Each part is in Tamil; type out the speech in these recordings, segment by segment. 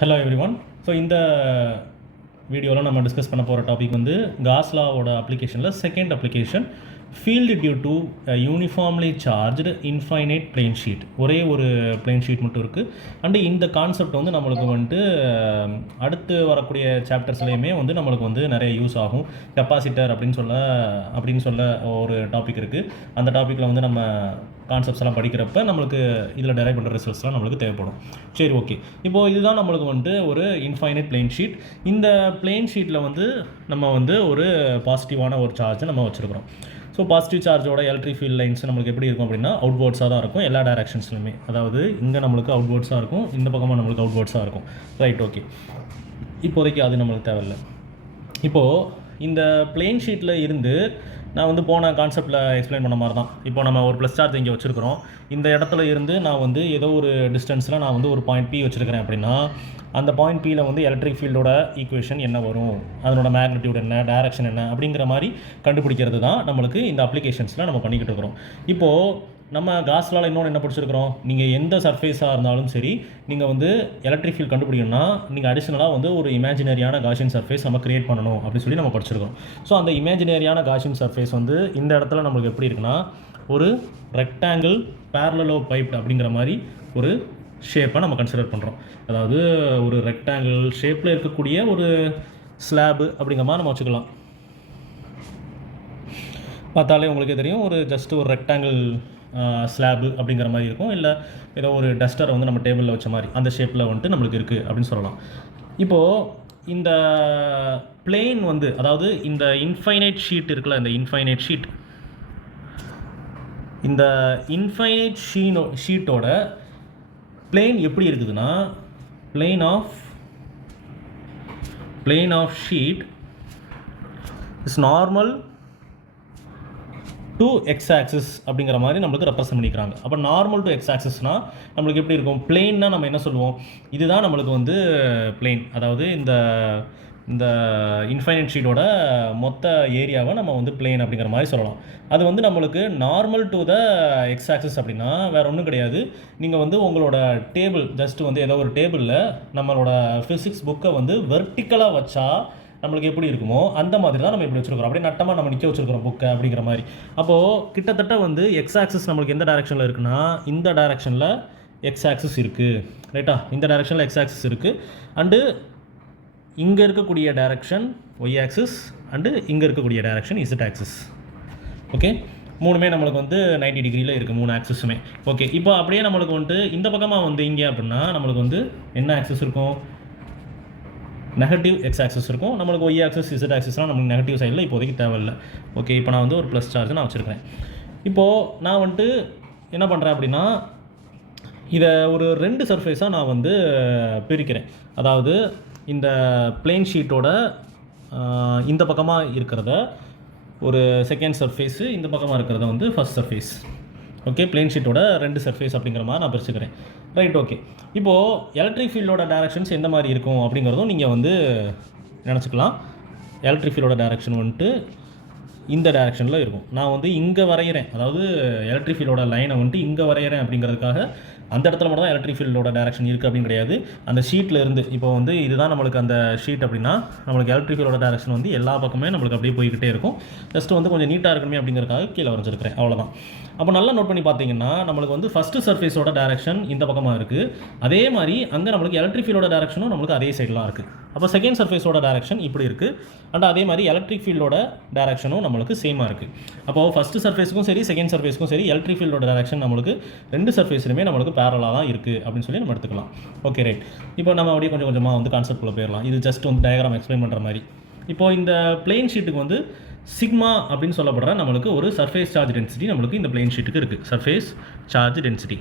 Hello everyone. ஸோ இந்த வீடியோவில் நம்ம டிஸ்கஸ் பண்ண போகிற டாபிக் வந்து காஸ் லாவோட அப்ளிகேஷனில் second application field due to uniformly charged infinite plane sheet. ஒரே ஒரு பிளேன் ஷீட் மட்டும் இருக்குது. அண்டு இந்த கான்செப்ட் வந்து நம்மளுக்கு வந்துட்டு அடுத்து வரக்கூடிய சாப்டர்ஸ்லேயுமே வந்து நம்மளுக்கு வந்து நிறைய யூஸ் ஆகும். கெப்பாசிட்டர் அப்படின்னு சொல்ல ஒரு டாபிக் இருக்குது. அந்த டாப்பிக்கில் வந்து நம்ம கான்செப்ட்ஸ் எல்லாம் படிக்கிறப்ப நம்மளுக்கு இதில் டெரைவ் பண்ணுற ரிசல்ட்ஸ்லாம் நம்மளுக்கு தேவைப்படும். சரி, ஓகே. இப்போது இதுதான் நம்மளுக்கு வந்துட்டு ஒரு இன்ஃபைனைட் பிளேன் ஷீட். இந்த பிளேன் ஷீட்டில் வந்து நம்ம வந்து ஒரு பாசிட்டிவான ஒரு சார்ஜை நம்ம வச்சுருக்கிறோம். ஸோ பாசிட்டிவ் சார்ஜோட எலக்ட்ரிக் ஃபீல்ட் லைன்ஸ் நம்மளுக்கு எப்படி இருக்கும் அப்படின்னா அவுட்வேர்ட்ஸாக தான் இருக்கும் எல்லா டைரக்ஷன்ஸ்லையுமே. அதாவது இங்கே நம்மளுக்கு அவுட்வேர்ட்ஸாக இருக்கும், இந்த பக்கமாக நம்மளுக்கு அவுட்வேர்ட்ஸாக இருக்கும். Right, okay. இப்போதைக்கு அது நம்மளுக்கு தேவையில்லை. இப்போது இந்த பிளேன் ஷீட்டில் இருந்து நான் வந்து போன கான்செப்டில் எக்ஸ்பிளைன் பண்ண மாதிரி தான். இப்போ நம்ம ஒரு ப்ளஸ் சார்ஜ் இங்கே வச்சுருக்கிறோம். இந்த இடத்துல இருந்து நான் வந்து ஏதோ ஒரு டிஸ்டன்ஸில் நான் வந்து ஒரு பாயிண்ட் பி வச்சுருக்கிறேன் அப்படின்னா அந்த பாயிண்ட் பியில் வந்து எலக்ட்ரிக் ஃபீல்டோட ஈக்குவேஷன் என்ன வரும், அதனோட மேக்னிடியூட் என்ன, டைரக்ஷன் என்ன அப்படிங்கிற மாதிரி கண்டுபிடிக்கிறது தான் நம்மளுக்கு இந்த அப்ளிகேஷன்ஸில் நம்ம பண்ணிக்கிட்டு இருக்கிறோம். இப்போது நம்ம காஸ் லாவில் இன்னொன்று என்ன படிச்சிருக்கிறோம், நீங்கள் எந்த சர்ஃபேஸாக இருந்தாலும் சரி நீங்கள் வந்து எலக்ட்ரிக் ஃபீல்ட் கண்டுபிடிக்கணும்னா நீங்கள் அடிஷ்னலாக வந்து ஒரு இமேஜினரியான காஷியன் சர்ஃபேஸ் நம்ம கிரியேட் பண்ணணும் அப்படின்னு சொல்லி நம்ம படிச்சிருக்கோம். ஸோ அந்த இமேஜினரியான காஷியன் சர்ஃபேஸ் வந்து இந்த இடத்துல நம்மளுக்கு எப்படி இருக்குன்னா ஒரு ரெக்டாங்கிள் பேரலோ பைப் அப்படிங்கிற மாதிரி ஒரு ஷேப்பை நம்ம கன்சிடர் பண்ணுறோம். அதாவது ஒரு ரெக்டாங்கிள் ஷேப்பில் இருக்கக்கூடிய ஒரு ஸ்லாபு அப்படிங்கிற மாதிரி நம்ம வச்சுக்கலாம். பார்த்தாலே உங்களுக்கே தெரியும், ஒரு ஜஸ்ட் ஒரு ரெக்டாங்கிள் ஸ்லாபு அப்படிங்கிற மாதிரி இருக்கும். இல்லை ஏதோ ஒரு டஸ்டரை வந்து நம்ம டேபிளில் வச்ச மாதிரி அந்த ஷேப்பில் வந்துட்டு நம்மளுக்கு இருக்குது அப்படின்னு சொல்லலாம். இப்போது இந்த பிளேன் வந்து அதாவது இந்த இன்ஃபைனைட் ஷீட் இருக்குல்ல, இந்த இன்ஃபைனைட் ஷீட்டோட பிளேன் எப்படி இருக்குதுன்னா plane of sheet is normal to X axis அப்படிங்கிற மாதிரி நம்மளுக்கு ரெப்ரசன்ட் பண்ணிக்கிறாங்க. அப்போ நார்மல் டு எக்ஸ் ஆக்சிஸ்னால் நம்மளுக்கு எப்படி இருக்கும், பிளேன்னா நம்ம என்ன சொல்லுவோம், இதுதான் நம்மளுக்கு வந்து பிளேன். அதாவது இந்த இன்ஃபைனைட் ஷீட்டோட மொத்த ஏரியாவை நம்ம வந்து பிளேன் அப்படிங்கிற மாதிரி சொல்லலாம். அது வந்து நம்மளுக்கு normal to the X axis அப்படின்னா வேறு ஒன்றும் கிடையாது. நீங்கள் வந்து உங்களோட டேபிள் ஜஸ்ட் வந்து ஏதோ ஒரு டேபிளில் நம்மளோட ஃபிசிக்ஸ் புக்கை வந்து வெர்டிக்கலாக வச்சா நம்மளுக்கு எப்படி இருக்குமோ அந்த மாதிரி தான் நம்ம எப்படி வச்சுருக்கிறோம். அப்படியே நட்டமாக நம்ம நிற்க வச்சுருக்கிறோம் புக்கை அப்படிங்கிற மாதிரி. அப்போது கிட்டத்தட்ட வந்து எக்ஸ் ஆக்சிஸ் நம்மளுக்கு எந்த டைரெக்ஷனில் இருக்குன்னா இந்த டைரெக்ஷனில் எக்ஸ் ஆக்சிஸ் இருக்குது. ரைட்டா, இந்த டைரெக்ஷனில் எக்ஸ் ஆக்சிஸ் இருக்குது. அண்டு இங்கே இருக்கக்கூடிய டைரெக்ஷன் ஒய் ஆக்சிஸ் அண்டு இங்கே இருக்கக்கூடிய டைரெக்ஷன் இசட் ஆக்சிஸ். ஓகே, மூணுமே நம்மளுக்கு வந்து 90 டிகிரியில் இருக்குது, மூணு ஆக்சிஸுமே. ஓகே, இப்போ அப்படியே நம்மளுக்கு வந்துட்டு இந்த பக்கமாக வந்து இங்கே அப்படின்னா நம்மளுக்கு வந்து என்ன ஆக்சிஸ் இருக்கும், நெகட்டிவ் எக்ஸ் ஆக்சிஸ் இருக்கும். நம்மளுக்கு ஒய் ஆக்சிஸ் இசட் ஆக்சிஸ்லாம் நம்மளுக்கு நெகட்டிவ் சைடில் இப்போதைக்கு தேவையில்லை. ஓகே, இப்போ நான் வந்து ஒரு ப்ளஸ் சார்ஜ் நான் வச்சுருக்கேன். இப்போது நான் வந்துட்டு என்ன பண்ணுறேன் அப்படின்னா இதை ஒரு 2 சர்ஃபேஸாக நான் வந்து பிரிக்கிறேன். அதாவது இந்த பிளேன் ஷீட்டோட இந்த பக்கமாக இருக்கிறத ஒரு செகண்ட் சர்ஃபேஸு, இந்த பக்கமாக இருக்கிறத வந்து ஃபஸ்ட் சர்ஃபேஸ். ஓகே, பிளேன் ஷீட்டோட 2 சர்ஃபேஸ் அப்படிங்கிற மாதிரி நான் பிரிச்சுக்கிறேன். Right, okay. இப்போது எலக்ட்ரிக் ஃபீல்டோட டைரக்ஷன்ஸ் எந்த மாதிரி இருக்கும் அப்படிங்கிறதும் நீங்கள் வந்து நினச்சிக்கலாம். எலக்ட்ரிக் ஃபீல்டோட டைரக்ஷன் வந்துட்டு இந்த டைரக்ஷனில் இருக்கும். நான் வந்து இங்கே வரைகிறேன், அதாவது எலக்ட்ரிக் ஃபீல்டோட லைனை வந்துட்டு இங்கே வரைகிறேன் அப்படிங்கிறதுக்காக அந்த இடத்துல மட்டும் தான் எலக்ட்ரிக் ஃபீல்டோட டைரக்ஷன் இருக்குது அப்படின்னு கிடையாது. அந்த ஷீட்டில் இருந்து இப்போ வந்து இதுதான் நம்மளுக்கு அந்த ஷீட் அப்படின்னா நம்மளுக்கு எலக்ட்ரிக் ஃபீல்டோட டைரக்ஷன் வந்து எல்லா பக்கமே நம்மளுக்கு அப்படியே போய்கிட்டே இருக்கும். ஜஸ்ட் வந்து கொஞ்சம் நீட்டாக இருக்கணுமே அப்படிங்கிறதுக்காக கீழே வரைஞ்சிருக்கிறேன், அவ்வளோதான். அப்போ நல்லா நோட் பண்ணி பார்த்தீங்கன்னா நம்மளுக்கு வந்து ஃபஸ்ட்டு சர்ஃபேஸோட டைரக்ஷன் இந்த பக்கமாக இருக்குது. அதே மாதிரி அங்கே நம்மளுக்கு எலக்ட்ரிக் ஃபீல்டோட டைரக்ஷனும் நம்மளுக்கு அதே சைடெலாம் இருக்குது. அப்போ செகண்ட் சர்ஃபேஸோட டைரக்ஷன் இப்படி இருக்குது. அண்ட் அதே மாதிரி எலக்ட்ரிக் ஃபீல்டோட டைரக்ஷனும் நம்மளுக்கு சேமாக இருக்குது. அப்போது ஃபஸ்ட்டு சர்ஃபேஸுக்கும் சரி செகண்ட் சர்ஃபேஸுக்கும் சரி எலக்ட்ரிக் ஃபீல்டோட டைரக்ஷன் நம்மளுக்கு 2 சர்ஃபேஸ்லையுமே நம்மளுக்கு பேரலாக தான் இருக்குது அப்படின்னு சொல்லி நம்ம எடுத்துக்கலாம். Okay, right. இப்போ நம்ம அப்படியே கொஞ்சம் கொஞ்சமாக வந்து கான்செப்ட்குள்ளே போயிடலாம். இது ஜஸ்ட் வந்து டயக்ராம் எக்ஸ்பிளைன் பண்ணுற மாதிரி. இப்போது இந்த பிளேன் ஷீட்டுக்கு வந்து சிக்மா அப்படின்னு சொல்லப்படுற நம்மளுக்கு ஒரு சர்ஃபேஸ் சார்ஜ் டென்சிட்டி நம்மளுக்கு இந்த பிளேன் ஷீட்டுக்கு இருக்குது. சர்ஃபேஸ் சார்ஜ் டென்சிட்டி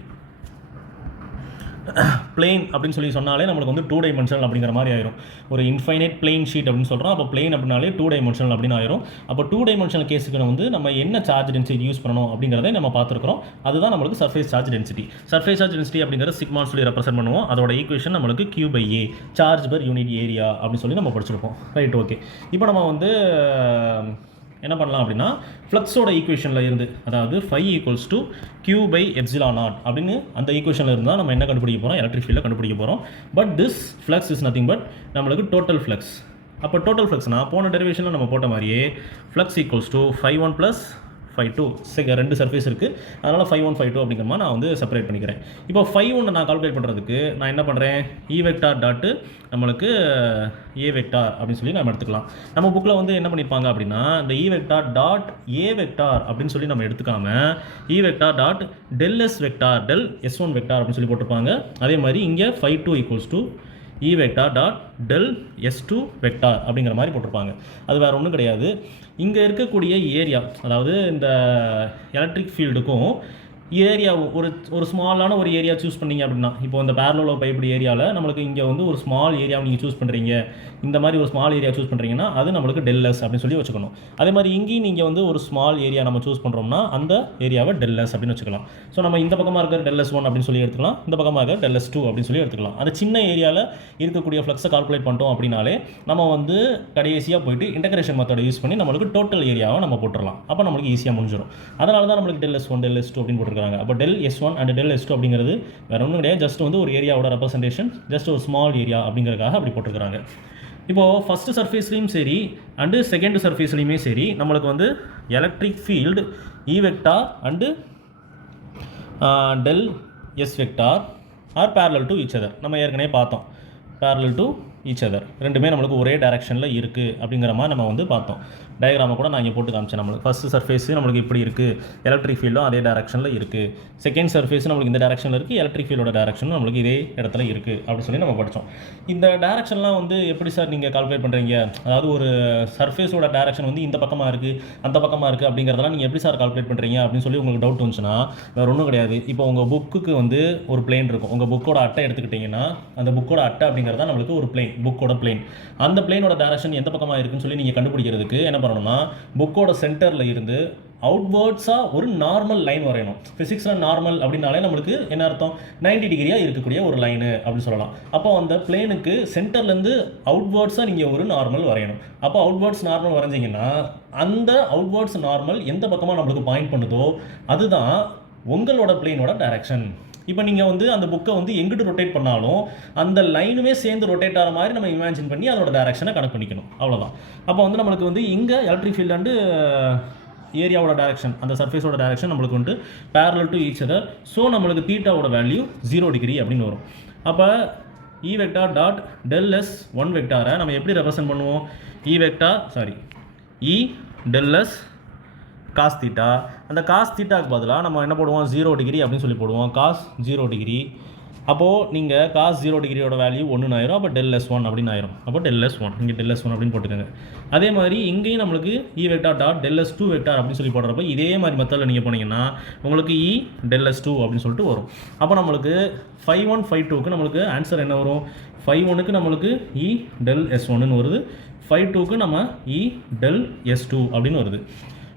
பிளேன் அப்படின்னு சொல்லி சொன்னாலே நம்மளுக்கு வந்து 2 டைமென்ஷனல் அப்படிங்கிற மாதிரி ஆயிரும். ஒரு இன்ஃபைனைட் பிளேன் ஷீட் அப்படின்னு சொல்கிறோம். அப்போ பிளேன் அப்படின்னாலே 2 டைமென்ஷனல் அப்படின்னு ஆயிரும். அப்போ 2 டைமென்ஷனல் கேஸுக்கு வந்து நம்ம என்ன சார்ஜ் டென்சிட்டி யூஸ் பண்ணணும் அப்படிங்கிறத நம்ம பார்த்துருக்கிறோம். அதுதான் நம்மளுக்கு surface charge density. Surface charge density அப்படிங்கிறது சிக்மான்னு சொல்லி ரெப்ரசென்ட் பண்ணுவோம். அதோட ஈக்குவேஷன் நம்மளுக்கு Q/A, charge per unit area அப்படின்னு சொல்லி நம்ம படிச்சிருப்போம். Right, okay. இப்போ நம்ம வந்து என்ன பண்ணலாம் அப்படின்னா ஃப்ளக்ஸோட ஈக்குவேஷனில் இருந்து, அதாவது phi equals to q by epsilon naught அப்படின்னு அந்த ஈக்குவேஷனில் இருந்தால் நம்ம என்ன கண்டுபிடிக்க போகிறோம், எலக்ட்ரிக் ஃபீல்டை கண்டுபிடிக்க போகிறோம். But this flux is nothing but நம்மளுக்கு டோட்டல் ஃப்ளக்ஸ். அப்போ டோட்டல் ஃப்ளக்ஸ்னா போன டெரிவேஷனில் நம்ம போட்ட மாதிரியே flux equals to phi1 plus phi2. ரெண்டு சர்ஃபேஸ் இருக்குது, அதனால் phi1 phi2 அப்படிங்கிற மாதிரி நான் வந்து செப்பரேட் பண்ணிக்கிறேன். இப்போ phi1 நான் கால்குலேட் பண்ணுறதுக்கு நான் என்ன பண்ணுறேன், E வெக்டார் டாட்டு நம்மளுக்கு A வெக்டார் அப்படின்னு சொல்லி நம்ம எடுத்துக்கலாம். நம்ம புக்கில் வந்து என்ன பண்ணியிருப்பாங்க அப்படின்னா இந்த E vector dot A vector அப்படின்னு சொல்லி நம்ம எடுத்துக்காம E vector dot del S vector del S1 vector அப்படின்னு சொல்லி போட்டிருப்பாங்க. அதே மாதிரி இங்கே phi2 equals to E vector dot del S2 vector அப்படிங்கிற மாதிரி போட்டிருப்பாங்க. அது வேறு ஒன்றும் கிடையாது. இங்கே இருக்கக்கூடிய ஏரியா, அதாவது இந்த எலக்ட்ரிக் ஃபீல்டுக்கும் ஏரியா ஒரு ஸ்மாலான ஒரு ஏரியா சூஸ் பண்ணிங்க அப்படின்னா, இப்போ இந்த பேரலோ பைப் ஏரியாவில் நம்மளுக்கு இங்கே வந்து ஒரு ஸ்மால் ஏரியாவை நீங்கள் சூஸ் பண்ணுறீங்க, இந்த மாதிரி ஒரு ஸ்மால் ஏரியா சூஸ் பண்ணுறீங்கன்னா அது நம்மளுக்கு டெல்எஸ் அப்படின்னு சொல்லி வச்சுக்கணும். அதே மாதிரி இங்கேயும் நீங்கள் வந்து ஒரு ஸ்மால் ஏரியா நம்ம சூஸ் பண்ணுறோம்னா அந்த ஏரியாவை டெல்எஸ் அப்படின்னு வச்சுக்கலாம். ஸோ நம்ம இந்த பக்கமாக இருக்கிற டெல்எஸ்1 அப்படின்னு சொல்லி எடுத்துக்கலாம், இந்த பக்கமாக இருக்கிற டெல்எஸ்2 அப்படின்னு சொல்லி எடுத்துக்கலாம். அந்த சின்ன ஏரியாவில் இருக்கக்கூடிய ஃப்ளக்ஸை கால்குலேட் பண்ணிட்டோம் அப்படின்னாலே நம்ம வந்து கடைசியாக போயிட்டு இன்டகிரேஷன் மெத்தடை யூஸ் பண்ணி நம்மளுக்கு டோட்டல் ஏரியாவை நம்ம போட்டுடலாம். அப்போ நம்மளுக்கு ஈஸியாக முடிஞ்சிடும். அதனால தான் நம்மளுக்கு டெல்எஸ்1 டெல்எஸ்2 அப்படின்னு போட்டுருக்காங்க. அப்போ del S1 and tell S2 அப்படிங்கிறது வேறு ஒன்றும் கிடையாது, ஜஸ்ட் வந்து ஒரு ஏரியாவோட ரெப்ரசன்டேஷன், ஜஸ்ட் ஒரு ஸ்மால் ஏரியா அப்படிங்கிறதுக்காக அப்படி போட்டிருக்காங்க. இப்போது ஃபஸ்ட்டு சர்ஃபேஸ்லேயும் சரி அண்டு செகண்ட் சர்ஃபேஸ்லேயுமே சரி நம்மளுக்கு வந்து electric field E vector and del S vector are parallel to each other. நம்ம ஏற்கனவே பார்த்தோம், பேரலல் டு ஈச் அதர் ரெண்டுமே நம்மளுக்கு ஒரே டைரக்ஷனில் இருக்குது அப்படிங்கிற மாதிரி நம்ம வந்து பார்த்தோம். டயக்ராமை கூட நான் இங்கே போட்டு காமிச்சேன். நம்மளுக்கு ஃபஸ்ட்டு சர்ஃபேஸு நம்மளுக்கு இப்படி இருக்குது, எலக்ட்ரிக் ஃபீல்டும் அதே டேரக்ஷனில் இருக்குது. செகண்ட் சர்ஃபேஸ் நம்மளுக்கு இந்த டேரக்ஷனில் இருக்குது, எலக்ட்ரிக் ஃபீல்டோட டேரக்ஷன் நம்மளுக்கு இதே இடத்துல இருக்குது அப்படின்னு சொல்லி நம்ம படித்தோம். இந்த டேரக்ஷன்லாம் வந்து எப்படி சார் நீங்கள் கால்குலேட் பண்ணுறீங்க, அதாவது ஒரு சர்ஃபேஸோட டேரக்ஷன் வந்து இந்த பக்கமாக இருக்குது அந்த பக்கமாக இருக்குது அப்படிங்கிறதெல்லாம் நீங்கள் எப்படி சார் கால்குலேட் பண்ணுறீங்க அப்படின்னு சொல்லி உங்களுக்கு டவுட் வந்துச்சுன்னா வேறு ஒன்றும் கிடையாது. இப்போ உங்கள் புக்குக்கு வந்து ஒரு பிளேன் இருக்கும், உங்கள் புக்கோட அட்டை எடுத்துக்கிட்டிங்கன்னா அந்த புக்கோட அட்டை அப்படிங்கிறதா நம்மளுக்கு ஒரு பிளேன், புக்கோட பிளேன். அந்த பிளேனோட டேரக்ஷன் எந்த பக்கமாக இருக்குன்னு சொல்லி நீங்கள் கண்டுபிடிக்கிறதுக்கு என்ன பண்ணணும்னா புக்கோட சென்டரில் இருந்து அவுட்வேர்ட்ஸாக ஒரு நார்மல் லைன் வரையணும். ஃபிசிக்ஸில் நார்மல் அப்படின்னாலே நம்மளுக்கு என்ன அர்த்தம், 90 டிகிரியாக இருக்கக்கூடிய ஒரு லைனு அப்படின்னு சொல்லலாம். அப்போ அந்த பிளேனுக்கு சென்டர்லேருந்து அவுட்வேர்ட்ஸாக நீங்கள் ஒரு நார்மல் வரையணும். அப்போ அவுட்வேர்ட்ஸ் நார்மல் வரைஞ்சிங்கன்னா அந்த அவுட்வேர்ட்ஸ் நார்மல் எந்த பக்கமாக நம்மளுக்கு பாயிண்ட் பண்ணுதோ அதுதான் உங்களோட பிளேனோட டைரக்ஷன். இப்போ நீங்கள் வந்து அந்த புக்கை வந்து எங்கிட்டு ரொட்டேட் பண்ணாலும் அந்த லைனுமே சேர்ந்து ரொட்டேட் ஆகிற மாதிரி நம்ம இமேஜின் பண்ணி அதோட டேரக்ஷனை கனெக்ட் பண்ணிக்கணும், அவ்வளோதான். அப்போ வந்து நம்மளுக்கு வந்து இங்கே எலக்ட்ரிக் ஃபீல்டு அண்டு ஏரியாவோட டேரக்ஷன், அந்த சர்ஃபேஸோட டேரக்ஷன் நம்மளுக்கு வந்து parallel to each other. So நம்மளுக்கு தீட்டாவோட வேல்யூ 0 டிகிரி அப்படின்னு வரும். அப்போ E vector dot del S1 வெக்டாரை நம்ம எப்படி ரெப்ரசன்ட் பண்ணுவோம், E டெல் S காஸ் தீட்டா. அந்த காஸ் தீட்டாக்கு பதிலாக நம்ம என்ன போடுவோம், 0 டிகிரி அப்படின்னு சொல்லி போடுவோம், காஸ் 0 டிகிரி. அப்போது நீங்கள் காஸ் 0 டிகிரியோட வேல்யூ 1 ஆயிரும். அப்போ டெல் S1 அப்படின்னு ஆயிரும். அப்போ டெல் S1 இங்கே டெல் S1 அப்படின்னு போட்டுக்கோங்க. அதே மாதிரி இங்கேயும் நம்மளுக்கு E vector dot del S2 vector அப்படின்னு சொல்லி போடுறப்ப இதே மாதிரி மெத்தடில் நீங்கள் போனீங்கன்னா உங்களுக்கு E டெல் S2 அப்படின்னு சொல்லிட்டு வரும். அப்போ நம்மளுக்கு phi1 phi2க்கு நம்மளுக்கு ஆன்சர் என்ன வரும், phi1க்கு நம்மளுக்கு E டெல் S1ன்னு வருது, phi2க்கு நம்ம E டெல் S2 அப்படின்னு வருது.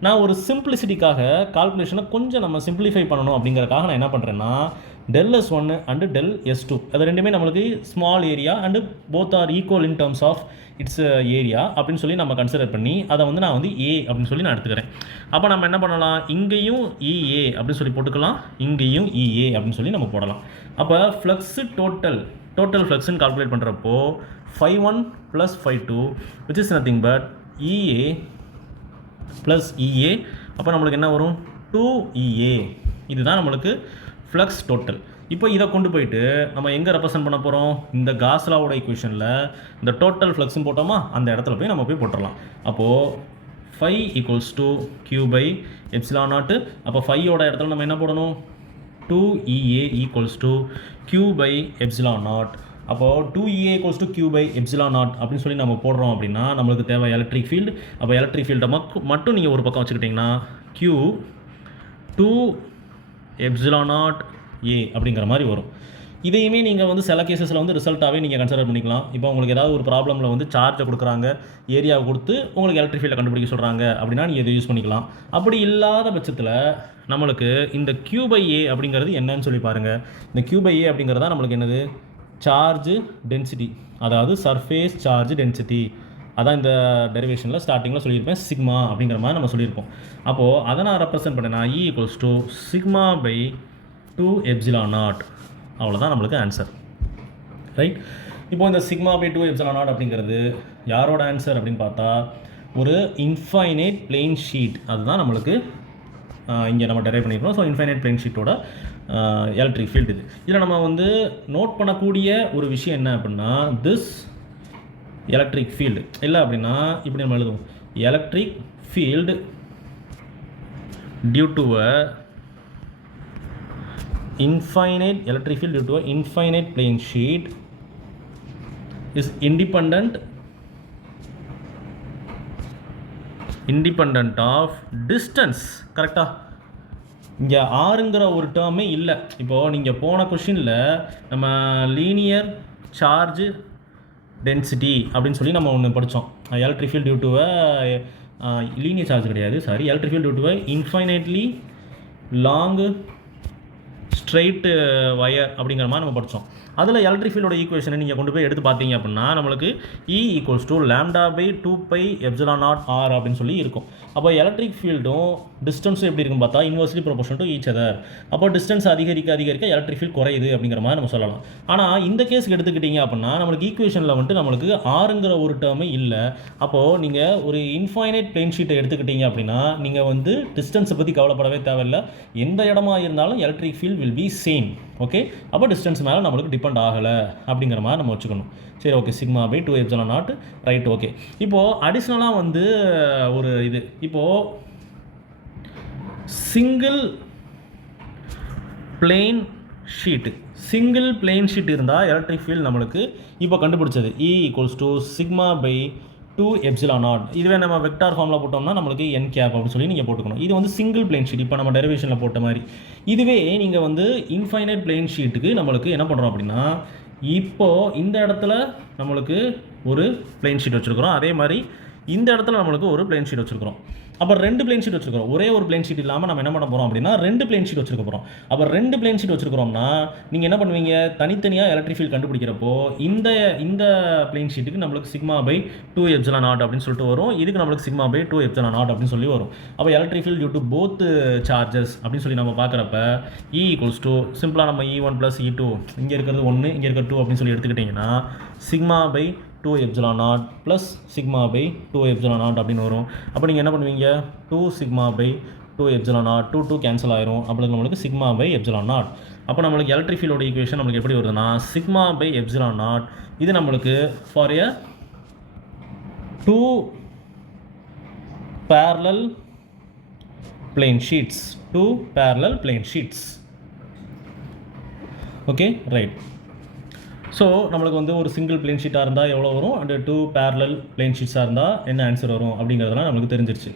நான் ஒரு சிம்பிளிசிட்டிக்காக கால்குலேஷனை கொஞ்சம் நம்ம சிம்பிளிஃபை பண்ணணும் அப்படிங்கிறதுக்காக நான் என்ன பண்ணுறேன்னா del S1 and del S2 அது ரெண்டுமே நம்மளுக்கு small area and both are equal in terms of its area அப்படின்னு சொல்லி நம்ம கன்சிடர் பண்ணி அதை வந்து நான் வந்து A அப்படின்னு சொல்லி நான் எடுத்துக்கிறேன். அப்போ நம்ம என்ன பண்ணலாம், இங்கேயும் EA அப்படின்னு சொல்லி போட்டுக்கலாம், இங்கேயும் EA அப்படின்னு சொல்லி நம்ம போடலாம். அப்போ ஃப்ளக்ஸு டோட்டல் ஃப்ளக்ஸுன்னு கால்குலேட் பண்ணுறப்போ phi1 plus phi2 which is nothing but EA plus EA. அப்போ நம்மளுக்கு என்ன வரும், 2EA. இதுதான் நம்மளுக்கு ஃப்ளக்ஸ் டோட்டல். இப்போ இதை கொண்டு போயிட்டு நம்ம எங்கே ரெப்ரசன்ட் பண்ண போகிறோம், இந்த காஸ் லாவோட ஈக்குவேஷனில் இந்த டோட்டல் ஃப்ளக்ஸ்னு போட்டோமா அந்த இடத்துல போய் நம்ம போய் போட்டுடலாம். அப்போது phi equals to Q by epsilon naught. அப்போ phiயோட இடத்துல நம்ம என்ன போடணும், 2EA equals to Q by epsilon naught. அப்போது 2EA equals to Q by epsilon naught அப்படின்னு சொல்லி நம்ம போடுறோம் அப்படின்னா நம்மளுக்கு தேவை எலக்ட்ரிக் ஃபீல்டு. அப்போ எலக்ட்ரிக் ஃபீல்டை மட்டும் நீங்கள் ஒரு பக்கம் வச்சுக்கிட்டிங்கன்னா Q 2 எப்சிலான் நாட் A அப்படிங்கிற மாதிரி வரும். இதையுமே நீங்கள் வந்து சில கேசஸில் வந்து ரிசல்ட்டாகவே நீங்கள் கன்சிடர் பண்ணிக்கலாம். இப்போ உங்களுக்கு ஏதாவது ஒரு ப்ராப்ளமில் வந்து சார்ஜை கொடுக்குறாங்க, ஏரியாவை கொடுத்து உங்களுக்கு எலக்ட்ரிக் ஃபீல்டை கண்டுபிடிக்க சொல்கிறாங்க அப்படின்னா நீங்கள் இதை யூஸ் பண்ணிக்கலாம். அப்படி இல்லாத பட்சத்தில் நம்மளுக்கு இந்த Q பை A அப்படிங்கிறது என்னன்னு சொல்லி பாருங்கள். இந்த Q பை A அப்படிங்கிறது தான் நம்மளுக்கு என்னது, சார்ஜ் டென்சிட்டி, அதாவது சர்ஃபேஸ் சார்ஜ் டென்சிட்டி அதான் இந்த டெரிவேஷனில் ஸ்டார்டிங்கில் சொல்லியிருப்பேன் சிக்மா அப்படிங்கிற மாதிரி நம்ம சொல்லியிருப்போம். அப்போது அதை நான் ரெப்ரசென்ட் பண்ணேன்னா E equals to sigma by 2 epsilon naught. அவ்வளோதான் நம்மளுக்கு ஆன்சர், ரைட். இப்போ இந்த சிக்மா பை 2 எப்சிலான் நாட் அப்படிங்கிறது யாரோட ஆன்சர் அப்படின்னு பார்த்தா ஒரு இன்ஃபைனைட் பிளேன் ஷீட், அதுதான் நம்மளுக்கு இங்கே நம்ம டெரைவ் பண்ணியிருக்கோம். ஸோ இன்ஃபைனைட் பிளேன் ஷீட்டோட எலக்ட்ரிக் ஃபீல்டு இது. இதில் நம்ம வந்து நோட் பண்ணக்கூடிய ஒரு விஷயம் என்ன அப்படின்னா திஸ் எலக்ட்ரிக் ஃபீல்டு இல்லை அப்படின்னா இப்படி நம்ம எழுதுவோம் electric field due to a infinite electric field due to a infinite plane sheet is independent of distance. கரெக்டா? இங்கே ஆறுங்கிற ஒரு டேர்மே இல்லை. இப்போது நீங்கள் போன கொஷினில் நம்ம லீனியர் சார்ஜ் டென்சிட்டி அப்படின்னு சொல்லி நம்ம ஒன்று படித்தோம். Electric field due to linear charge கிடையாது, sorry, electric field due to infinitely long straight wire அப்படிங்கிற மாதிரி நம்ம படித்தோம். அதில் எலக்ட்ரிக் ஃபீல்டோட ஈக்குவேஷனை நீங்கள் கொண்டு போய் எடுத்து பார்த்தீங்க அப்படின்னா நம்மளுக்கு E equals to lambda by 2π epsilon naught r அப்படின்னு சொல்லி இருக்கும். அப்போ எலக்ட்ரிக் ஃபீல்டும் டிஸ்டன்ஸும் எப்படி இருக்குன்னு பார்த்தா inversely proportional to each other. அப்போ டிஸ்டன்ஸ் அதிகரிக்க எலக்ட்ரிக் ஃபீல்ட் குறையுது அப்படிங்கிற மாதிரி நம்ம சொல்லலாம். ஆனால் இந்த கேஸுக்கு எடுத்துக்கிட்டீங்க அப்படின்னா நம்மளுக்கு ஈக்குவேஷனில் வந்துட்டு நம்மளுக்கு ஆறுங்கிற ஒரு டேர்மே இல்லை. அப்போது நீங்கள் ஒரு இன்ஃபைனைட் பிளேன் ஷீட்டை எடுத்துக்கிட்டீங்க அப்படின்னா நீங்கள் வந்து டிஸ்டன்ஸை பற்றி கவலைப்படவே தேவையில்லை. எந்த இடமா இருந்தாலும் electric field will be same. Okay, அப்போ டிஸ்டன்ஸ் மேலே நம்மளுக்கு டிபெண்ட் ஆகலை அப்படிங்கிற மாதிரி நம்ம வச்சுக்கணும். சரி, okay, sigma by 2 epsilon naught, right. Okay, இப்போது அடிஷ்னலாக வந்து ஒரு இது, இப்போது சிங்கிள் பிளேன் ஷீட் இருந்தால் எலக்ட்ரிக் ஃபீல்டு நம்மளுக்கு இப்போ கண்டுபிடிச்சது E equals to sigma by 2 epsilon naught. இதுவே நம்ம வெக்டார் ஃபார்மில் போட்டோம்னா நம்மளுக்கு n கேப் அப்படின்னு சொல்லி நீங்கள் போட்டுக்கணும். இது வந்து சிங்கிள் பிளேன் ஷீட், இப்போ நம்ம டெரிவேஷனில் போட்ட மாதிரி. இதுவே நீங்கள் வந்து இன்ஃபைனைட் பிளேன் ஷீட்டுக்கு நம்மளுக்கு என்ன பண்ணுறோம் அப்படின்னா இப்போது இந்த இடத்துல நம்மளுக்கு ஒரு பிளேன் ஷீட் வச்சுருக்கிறோம், அதே மாதிரி இந்த இடத்துல நம்மளுக்கு ஒரு பிளேன் ஷீட் வச்சுருக்கிறோம். அப்போ 2 பிளேன் ஷீட் வச்சுருக்கிறோம். ஒரே ஒரு பிளேன் ஷீட் இல்லாமல் நம்ம என்ன பண்ண போகிறோம் அப்படின்னா 2 பிளேன் ஷீட் வச்சுருக்க போகிறோம். அப்போ 2 பிளேன் ஷீட் வச்சுருக்கிறோம்னா நீங்கள் என்ன பண்ணுவீங்க, தனித்தனியாக எலக்ட்ரிக் ஃபீல்ட் கண்டுபிடிக்கிறப்போ இந்த பிளேன் ஷீட்டுக்கு நம்மளுக்கு சிக்மா பை 2 எப்சிலான் நாட் அப்படின்னு சொல்லிட்டு வரும், இதுக்கு நம்மளுக்கு சிக்மா பை 2 எப்சிலான் நாட் அப்படின்னு சொல்லி வரும். அப்போ electric field due to both charges அப்படின்னு சொல்லி நம்ம பார்க்குறப்ப E ஈக்குவல்ஸ் டு சிம்பிளாக நம்ம E1 + E2, இங்கே இருக்கிறது 1, இங்கே இருக்கிறது 2 அப்படின்னு சொல்லி எடுத்துக்கிட்டிங்கன்னா sigma by 2 epsilon naught plus sigma by 2 epsilon naught அப்படின்னு வரும். அப்போ நீங்கள் என்ன பண்ணுவீங்க, 2 sigma by 2 epsilon naught, 2 cancel ஆயிரும். அப்போ நம்மளுக்கு சிக்மா பை எப்சிலான் நாட். அப்போ நம்மளுக்கு எலக்ட்ரிக் ஃபீல்டோட ஈக்குவேஷன் நம்மளுக்கு எப்படி வருதுன்னா சிக்மா பை எப்சிலான் நாட். இது நம்மளுக்கு for a 2 parallel plane sheets. Okay, right. So நம்மளுக்கு வந்து ஒரு சிங்கிள் பிளேன் ஷீட்டாக இருந்தால் எவ்வளோ வரும், அண்ட் 2 parallel பிளேன் ஷீட்ஸாக இருந்தால் என்ன ஆன்சர் வரும் அப்படிங்கிறதுலாம் நம்மளுக்கு தெரிஞ்சிருச்சு.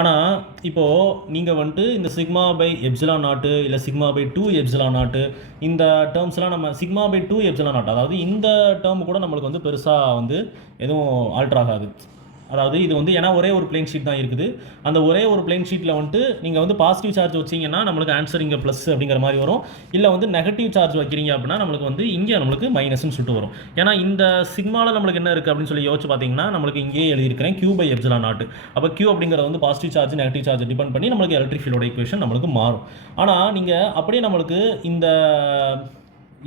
ஆனால் இப்போது நீங்கள் வந்துட்டு இந்த சிக்மா பை எப்சிலான் நாட்டு இல்லை சிக்மா பை 2 எப்சிலான் நாட்டு இந்த டேர்ம்ஸ்லாம் நம்ம சிக்மா பை 2 எப்சிலான் நாட், அதாவது இந்த டேர்ம் கூட நம்மளுக்கு வந்து பெருசாக வந்து எதுவும் ஆல்ட்ரு ஆகாது. அதாவது இது வந்து ஏன்னா ஒரே ஒரு பிளேன் ஷீட் தான் இருக்குது. அந்த ஒரே ஒரு பிளேன் ஷீட்டில் வந்துட்டு நீங்கள் வந்து பாசிட்டிவ் சார்ஜ் வச்சிங்கன்னா நம்மளுக்கு ஆன்சர் இங்கே ப்ளஸ் அப்படிங்கிற மாதிரி வரும். இல்லை வந்து நெகட்டிவ் சார்ஜ் வைக்கிறீங்க அப்படின்னா நம்மளுக்கு வந்து இங்கே நம்மளுக்கு மைனஸ்ன்னு சொல்லிட்டு வரும். ஏன்னா இந்த சிக்மாவில் நம்மளுக்கு என்ன இருக்குது அப்படின்னு சொல்லி யோசிச்சு பார்த்தீங்கன்னா நம்மளுக்கு இங்கேயே எழுதியிருக்கிறேன் Q பை எப்சிலான் நாட். அப்போ Q அப்படிங்கிறது வந்து positive charge negative charge depend பண்ணி நம்மளுக்கு எலக்ட்ரிக் ஃபீல்டோட ஈக்குவேஷன் நம்மளுக்கு மாறும். ஆனால் நீங்கள் அப்படியே நம்மளுக்கு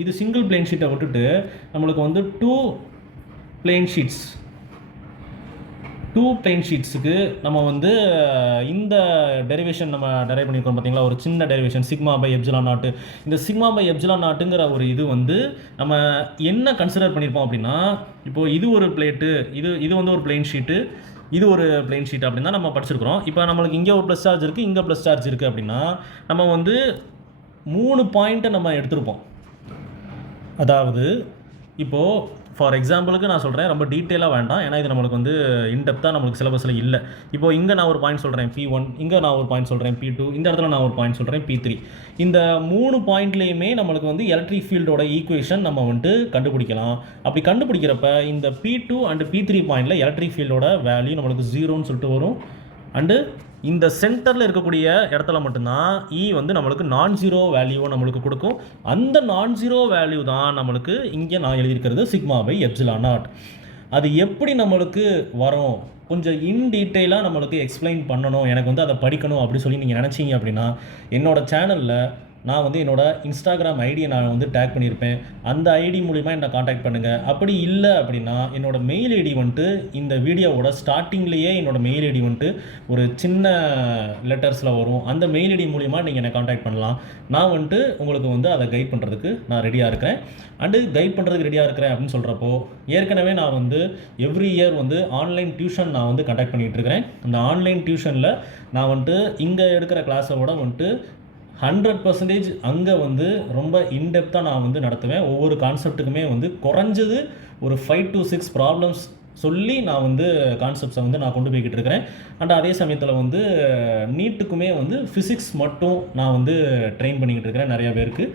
இது சிங்கிள் பிளேன் ஷீட்டை விட்டுட்டு நம்மளுக்கு வந்து 2 பிளேன் ஷீட்ஸுக்கு நம்ம வந்து இந்த டெரிவேஷன் நம்ம டெரைவ் பண்ணியிருக்கோம் பார்த்தீங்களா, ஒரு சின்ன டெரிவேஷன் சிக்மா பை எப்சிலான் நாட்டு. இந்த சிக்மா பை எப்சிலான் நாட்டுங்கிற ஒரு இது வந்து நம்ம என்ன கன்சிடர் பண்ணியிருப்போம் அப்படின்னா இப்போது இது ஒரு பிளேட்டு, இது வந்து ஒரு பிளேன் ஷீட்டு, இது ஒரு பிளேன் ஷீட் அப்படின்னு தான் நம்ம படிச்சிருக்கிறோம். இப்போ நம்மளுக்கு இங்கே ஒரு ப்ளஸ் சார்ஜ் இருக்குது, இங்கே ப்ளஸ் சார்ஜ் இருக்குது அப்படின்னா நம்ம வந்து 3 பாயிண்ட்டை நம்ம எடுத்திருப்போம். அதாவது இப்போது ஃபார் எக்ஸாம்பிளுக்கு நான் சொல்கிறேன், ரொம்ப டீட்டெயிலாக வேண்டாம், ஏன்னா இது நம்மளுக்கு வந்து இன்டெப்த்தாக நம்மளுக்கு சிலபஸில் இல்லை. இப்போ இங்கே நான் ஒரு பாயிண்ட் சொல்கிறேன் P1, இங்கே நான் ஒரு பாயிண்ட் சொல்கிறேன் P2, இந்த இடத்துல நான் ஒரு பாயிண்ட் சொல்கிறேன் P3. இந்த 3 பாயிண்ட்லேயுமே நம்மளுக்கு வந்து எலக்ட்ரிக் ஃபீல்டோட ஈக்குவேஷன் நம்ம வந்துட்டு கண்டுபிடிக்கலாம். அப்படி கண்டுபிடிக்கிறப்ப இந்த P2 அண்ட் P3 பாயிண்டில் எலக்ட்ரிக் ஃபீல்டோட வேல்யூ நம்மளுக்கு 0ன்னு சொல்லிட்டு வரும். அண்டு இந்த சென்டரில் இருக்கக்கூடிய இடத்துல மட்டும்தான் E வந்து நம்மளுக்கு நான்-ஜீரோ வேல்யூவை நம்மளுக்கு கொடுக்கும். அந்த நான்-ஜீரோ வேல்யூ தான் நம்மளுக்கு இங்கே நான் எழுதியிருக்கிறது சிக்மா பை எப்சிலான் நாட். அது எப்படி நம்மளுக்கு வரும், கொஞ்சம் இன் டீட்டெயிலாக நம்மளுக்கு எக்ஸ்பிளைன் பண்ணணும், எனக்கு வந்து அதை படிக்கணும் அப்படி சொல்லி நீங்கள் நினச்சிங்க அப்படின்னா, என்னோடய சேனலில் நான் வந்து என்னோடய இன்ஸ்டாகிராம் ஐடியை நான் வந்து டேக் பண்ணியிருப்பேன். அந்த ஐடி மூலிமா என்னை காண்டாக்ட் பண்ணுங்கள். அப்படி இல்லை அப்படின்னா என்னோடய மெயில் ஐடி வந்துட்டு இந்த வீடியோவோட ஸ்டார்டிங்லேயே என்னோடய மெயில் ஐடி வந்துட்டு ஒரு சின்ன லெட்டர்ஸில் வரும். அந்த மெயில் ஐடி மூலிமா நீங்கள் என்னை காண்டாக்ட் பண்ணலாம். நான் வந்துட்டு உங்களுக்கு வந்து அதை கைட் பண்ணுறதுக்கு நான் ரெடியாக இருக்கிறேன். அண்டு கைட் பண்ணுறதுக்கு ரெடியாக இருக்கிறேன் அப்படின்னு சொல்கிறப்போ, ஏற்கனவே நான் வந்து எவ்ரி இயர் வந்து ஆன்லைன் டியூஷன் நான் வந்து கண்டக்ட் பண்ணிகிட்டு இருக்கிறேன். அந்த ஆன்லைன் டியூஷனில் நான் வந்துட்டு இங்கே எடுக்கிற கிளாஸோட வந்துட்டு 100% அங்கே வந்து ரொம்ப இன்டெப்த்தாக நான் வந்து நடத்துவேன். ஒவ்வொரு கான்செப்ட்டுக்குமே வந்து குறைஞ்சது ஒரு 5 to 6 ப்ராப்ளம்ஸ் சொல்லி நான் வந்து கான்செப்ட்ஸை வந்து நான் கொண்டு போய்கிட்டு இருக்கிறேன். அண்ட் அதே சமயத்தில் வந்து நீட்டுக்குமே வந்து ஃபிசிக்ஸ் மட்டும் நான் வந்து ட்ரெயின் பண்ணிக்கிட்டு இருக்கிறேன் நிறையா பேருக்கு.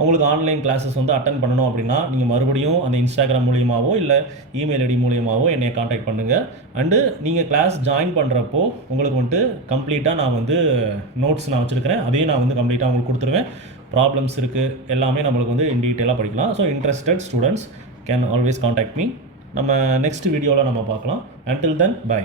அவங்களுக்கு ஆன்லைன் கிளாஸஸ் வந்து அட்டன் பண்ணணும் அப்படின்னா நீங்கள் மறுபடியும் அந்த இன்ஸ்டாகிராம் மூலியமாகவோ இல்லை இமெயில் ஐடி மூலியமாகவோ என்னை காண்டாக்ட் பண்ணுங்கள். அண்டு நீங்கள் கிளாஸ் ஜாயின் பண்ணுறப்போ உங்களுக்கு வந்துட்டு கம்ப்ளீட்டாக நான் வந்து நோட்ஸ் நான் வச்சுருக்கிறேன். அதையும் நான் வந்து கம்ப்ளீட்டாக உங்களுக்கு கொடுத்துருவேன். ப்ராப்ளம்ஸ் இருக்குது, எல்லாமே நம்மளுக்கு வந்து இன் டீட்டெயிலாக படிக்கலாம். So interested students can always contact me. நம்ம நெக்ஸ்ட் வீடியோவில் நம்ம பார்க்கலாம். Until then by.